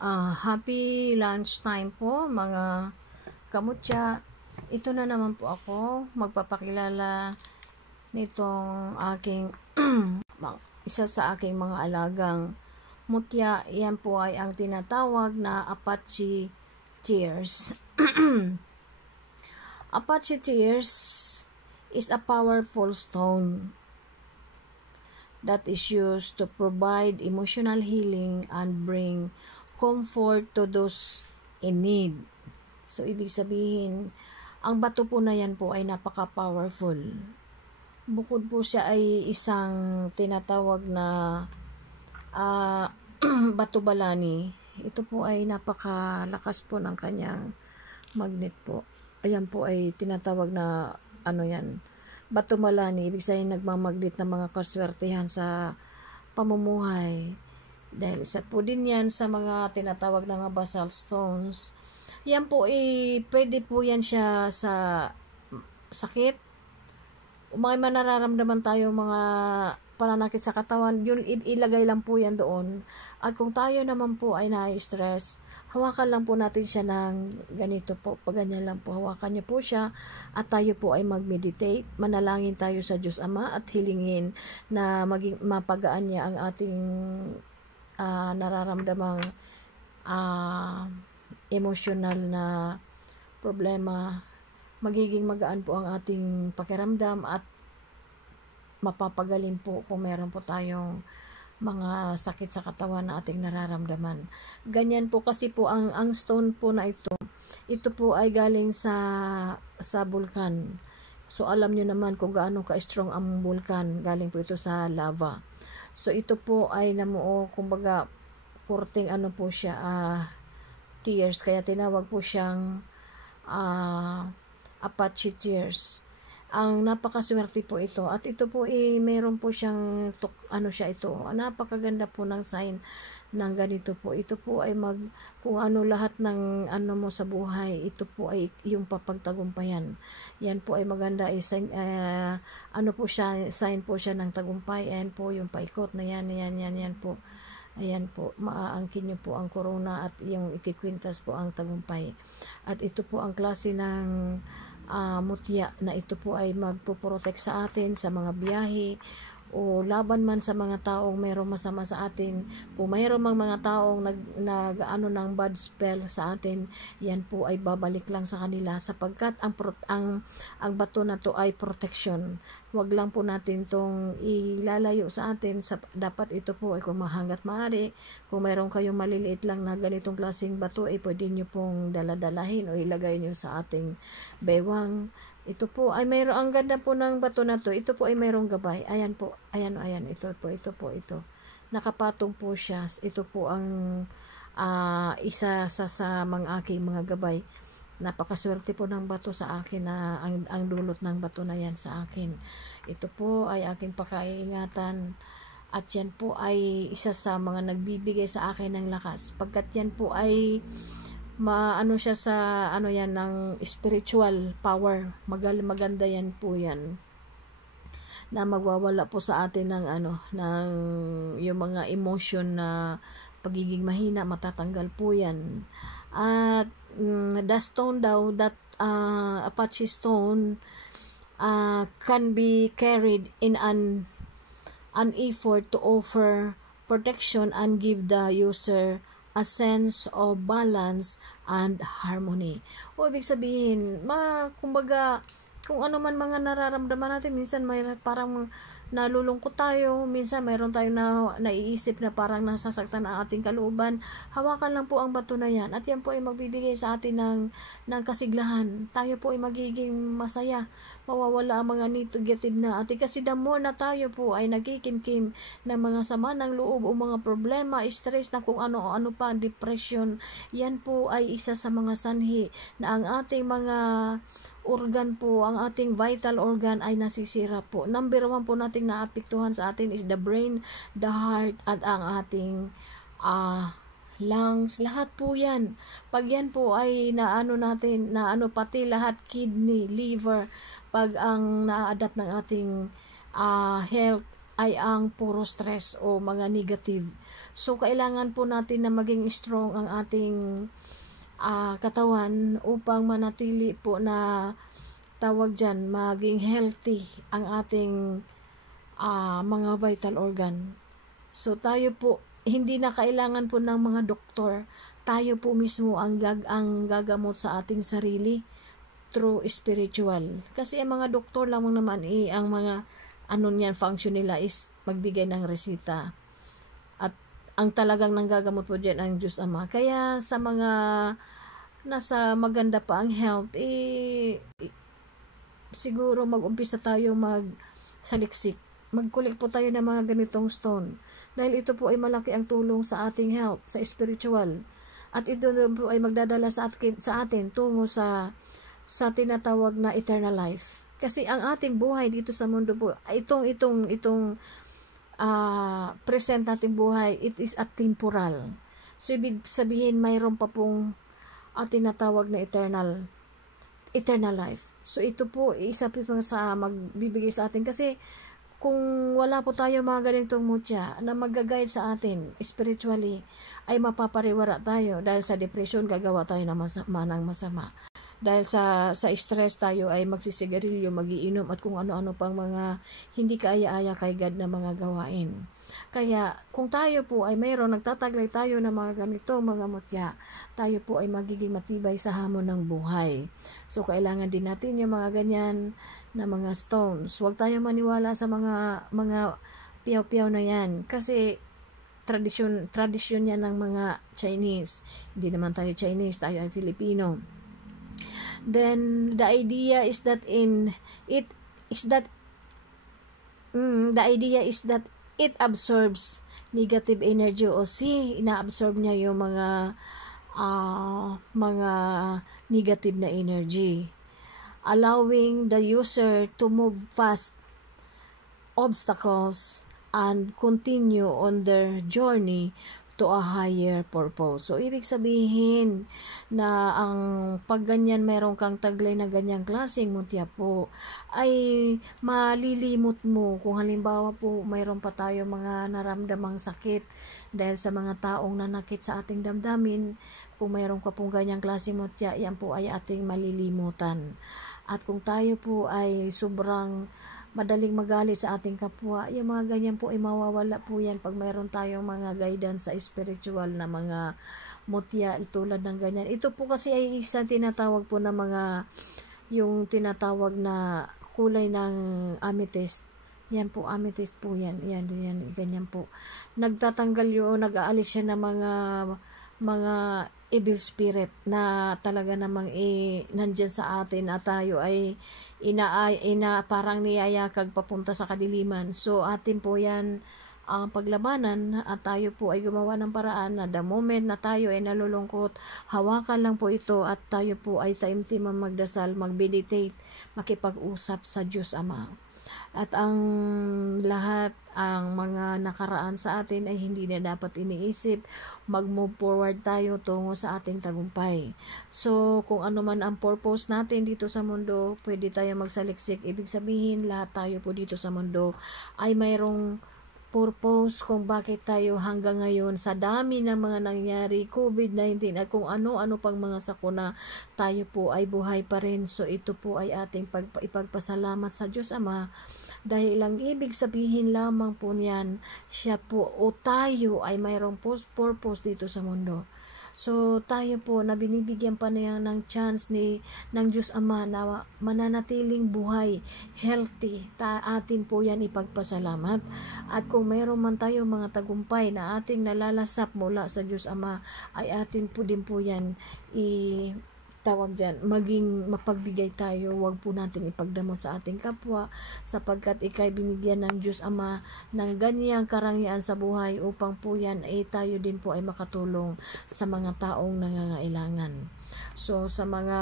Happy lunchtime po mga kamutya. Ito na naman po ako magpapakilala nitong aking isa sa aking mga alagang mutya. Yan po ay ang tinatawag na Apache tears. Apache tears is a powerful stone that is used to provide emotional healing and bring comfort to those in need. So, ibig sabihin, ang bato po na yan po ay napaka-powerful. Bukod po siya ay isang tinatawag na bato balani. Ito po ay napakalakas po ng kanyang magnet po. Ayan po ay tinatawag na bato balani. Ibig sabihin nagmamagnet ng mga kaswertihan sa pamumuhay. Dahil isa po din yan sa mga tinatawag na basalt stones. Yan po pwede po yan siya sa sakit. May nararamdaman tayo mga pananakit sa katawan, yun ilagay lang po yan doon. At kung tayo naman po ay na-stress, hawakan lang po natin siya ng ganito po, pag ganyan lang po, hawakan niyo po siya at tayo po ay mag-meditate, manalangin tayo sa Diyos Ama at hilingin na mapagaan niya ang ating nararamdamang emotional na problema. Magiging magaan po ang ating pakiramdam at mapapagaling po kung meron po tayong mga sakit sa katawan na ating nararamdaman. Ganyan po kasi po ang stone po na ito po ay galing sa bulkan. So alam nyo naman kung gaano ka-strong ang bulkan, galing po ito sa lava. So ito po ay namuo, kumbaga kurting po siya, tears, kaya tinawag po siyang Apache tears. Ang napakaswerte po ito, at ito po meron po siyang napakaganda po ng sign ng ganito po. Ito po ay kung lahat ng mo sa buhay, ito po ay yung papagtagumpayan. Yan po ay maganda, po siya, sign po siya ng tagumpay. Ayan po yung paikot na yan po. Ayan po, maaangkin nyo po ang corona at yung ikikwintas po ang tagumpay. At ito po ang klase ng mutya na ito po ay magpuprotect sa atin sa mga biyahe o laban man sa mga taong mayroong masama sa atin. Kung mayroong mga taong ng bad spell sa atin, yan po ay babalik lang sa kanila sapagkat ang bato na to ay protection. Huwag lang po natin tong ilalayo sa atin. Dapat ito po ay kung hanggat maaari, kung mayroong kayong maliliit lang na ganitong klaseng bato, pwede nyo pong daladalahin o ilagay nyo sa ating bewang. Ito po ay mayroong, ang ganda po ng bato na to. Ito po ay mayroong gabay. Ayan po. Ayan. Ito po. Nakapatong po siya. Ito po ang isa sa mga aking mga gabay. Napakaswerte po ng bato sa akin na ang dulot ng bato na yan sa akin. Ito po ay aking pakaiingatan. At yan po ay isa sa mga nagbibigay sa akin ng lakas. Pagkat yan po ay siya sa ng spiritual power. Maganda yan po yan na magwawala po sa atin ng ng yung mga emotion na pagiging mahina, matatanggal po yan. At the stone daw, that Apache stone can be carried in an effort to offer protection and give the user a sense of balance and harmony. O ibig sabihin, kumbaga, kung ano man mga nararamdaman natin, minsan may parang nalulungkot tayo, minsan mayroon tayong naiisip na parang nasasaktan ang ating kalooban, hawakan lang po ang bato na yan, at yan po ay magbibigay sa atin ng kasiglahan. Tayo po ay magiging masaya, mawawala ang mga negative na atin, kasi the more na tayo po ay nagkikimkim ng mga sama ng loob o mga problema, stress na kung ano-ano pa, depression, yan po ay isa sa mga sanhi na ang ating mga organ po, ang ating vital organ ay nasisira po. Number 1 po nating naapektuhan sa atin is the brain, the heart, at ang ating lungs. Lahat po yan. Pag yan po ay pati lahat, kidney, liver, pag ang na-adapt ng ating health ay ang puro stress o mga negative. So, kailangan po natin na maging strong ang ating katawan upang manatili po na tawag dyan, maging healthy ang ating mga vital organ. So, tayo po, hindi na kailangan po ng mga doktor. Tayo po mismo ang gagamot sa ating sarili through spiritual. Kasi ang mga doktor lamang naman ang mga function nila is magbigay ng resita. At ang talagang nanggagamot po dyan ang Diyos Ama. Kaya sa mga nasa maganda pa ang health, siguro mag-umpisa tayo magsaliksik. Mag-collect po tayo ng mga ganitong stone. Dahil ito po ay malaki ang tulong sa ating health, sa spiritual. At ito po ay magdadala sa atin tungo sa tinatawag na eternal life. Kasi ang ating buhay dito sa mundo po, itong present nating buhay, it is a temporal. So, ibig sabihin, mayroon pa pong tinatawag na eternal life. So, ito po, isa po sa magbibigay sa atin. Kasi, kung wala po tayo mga ganitong mutya na mag-guide sa atin spiritually, ay mapapariwara tayo. Dahil sa depression, gagawa tayo ng masama. Dahil sa stress tayo ay magsisigarilyo, magiinom at kung ano-ano pang mga hindi kaaya-aya kay God na mga gawain. Kaya kung tayo po ay mayroon, nagtataglay tayo ng mga ganito, mga mutya, tayo po ay magiging matibay sa hamon ng buhay. So kailangan din natin yung mga ganyan na mga stones. Huwag tayo maniwala sa mga piyaw-piyaw na yan. Kasi tradisyon yan ng mga Chinese. Hindi naman tayo Chinese, tayo ay Filipino. Then the idea is that it absorbs negative energy, o ina-absorb niya yung mga negative na energy, allowing the user to move past obstacles and continue on their journey to a higher purpose. So, ibig sabihin na ang pagganyan meron kang taglay na ganyang klaseng mutya po, ay malilimot mo kung halimbawa po mayroon pa tayo mga naramdamang sakit dahil sa mga taong nanakit sa ating damdamin. Kung mayroon ka pong ganyang klaseng mutya, yan po ay ating malilimutan. At kung tayo po ay sobrang madaling magalit sa ating kapwa, yung mga ganyan po ay mawawala po yan pag mayroon tayong mga guidance sa spiritual na mga mutya tulad ng ganyan. Ito po kasi ay isa tinatawag po na yung tinatawag na kulay ng amethyst. Yan po, amethyst po yan. Yan, ganyan po. Nagtatanggal yun, nag-aalis siya ng mga evil spirit na talaga namang nandyan sa atin at tayo ay parang niyayakag papunta sa kadiliman. So atin po yan ang paglabanan at tayo po ay gumawa ng paraan na the moment na tayo ay nalulungkot, hawakan lang po ito at tayo po ay taimtimang magdasal, mag-meditate, makipag-usap sa Diyos Ama. At ang lahat, ang mga nakaraan sa atin ay hindi na dapat iniisip. Mag-move forward tayo tungo sa ating tagumpay. So, kung ano man ang purpose natin dito sa mundo, pwede tayo magsaliksik. Ibig sabihin, lahat tayo po dito sa mundo ay mayroong purpose kung bakit tayo hanggang ngayon sa dami ng mga nangyari, COVID-19 at kung ano-ano pang mga sakuna, tayo po ay buhay pa rin. So ito po ay ating ipagpasalamat sa Diyos Ama, dahil lang ibig sabihin lamang po niyan, siya po o tayo ay mayroong purpose dito sa mundo. So, tayo po na binibigyan pa niya ng chance ng Diyos Ama na mananatiling buhay, healthy. Atin po yan ipagpasalamat. At kung mayroon man tayo mga tagumpay na ating nalalasap mula sa Diyos Ama, ay atin po din po yan maging mapagbigay tayo. Huwag po natin ipagdamot sa ating kapwa, sapagkat ikay binigyan ng Diyos Ama ng ganyang karangyaan sa buhay upang po yan tayo din po ay makatulong sa mga taong nangangailangan. So sa mga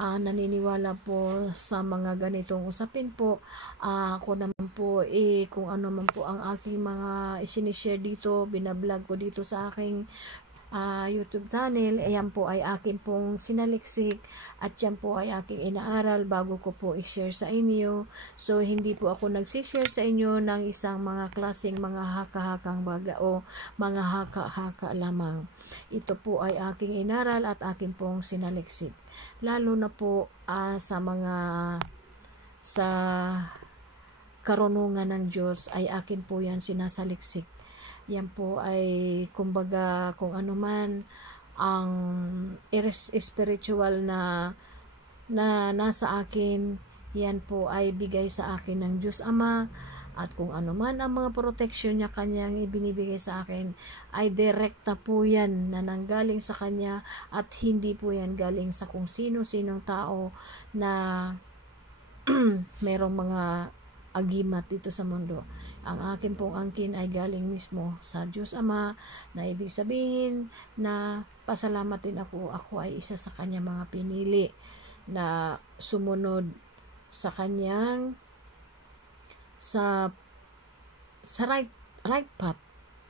naniniwala po sa mga ganitong usapin po, ako naman po kung ano man po ang aking mga isinishare dito, binablog ko dito sa aking YouTube channel. Ayan po ay akin pong sinaliksik at yan po ay aking inaaral bago ko po i-share sa inyo. So hindi po ako nagsishare sa inyo ng isang mga klaseng mga haka-hakang baga o mga haka-haka lamang. Ito po ay aking inaral at akin pong sinaliksik. Lalo na po sa karunungan ng Diyos ay akin po yan sinasaliksik. Yan po ay kumbaga kung ano man ang spiritual na nasa akin, yan po ay bigay sa akin ng Diyos Ama. At kung ano man ang mga protection niya kanyang ibinibigay sa akin, ay direkta po yan na nanggaling sa kanya at hindi po yan galing sa kung sino-sinong tao na merong mga agimat dito sa mundo. Ang akin pong angkin ay galing mismo sa Diyos Ama, na ibig sabihin na pasalamat din ako. Ako ay isa sa kanya mga pinili na sumunod sa kanyang sa right path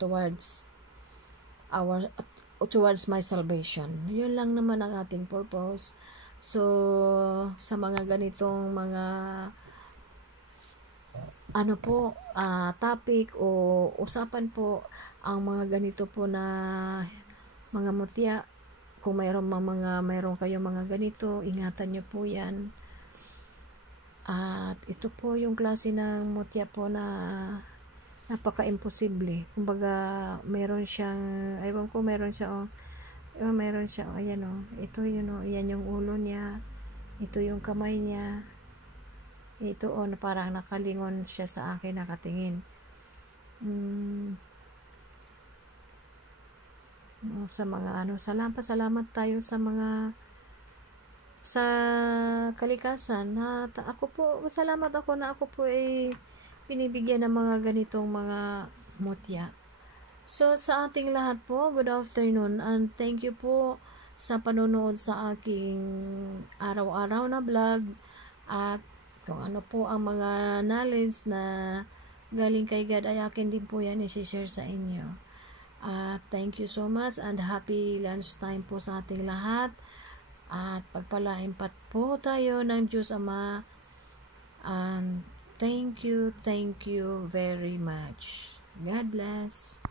towards my salvation. Yun lang naman ang ating purpose. So sa mga ganitong mga topic o usapan po, ang mga ganito po na mga mutya, kung mayroon kayong mga ganito, ingatan nyo po yan. At ito po yung klase ng mutya po na napaka-imposible. Kumbaga meron siyang, meron siya ayan ito yun ayan yung ulo niya, ito yung kamay niya, ito na parang nakalingon siya sa akin, nakatingin. Sa mga salamat tayo sa kalikasan. Ako po, salamat ako na ako po ay binibigyan ng mga ganitong mga mutya. So sa ating lahat po, good afternoon and thank you po sa panonood sa aking araw-araw na vlog. At kung ano po ang mga knowledge na galing kay God ay akin din po yan i-share sa inyo. Thank you so much and happy lunchtime po sa ating lahat. At pagpalain po tayo ng Diyos Ama. And thank you very much. God bless.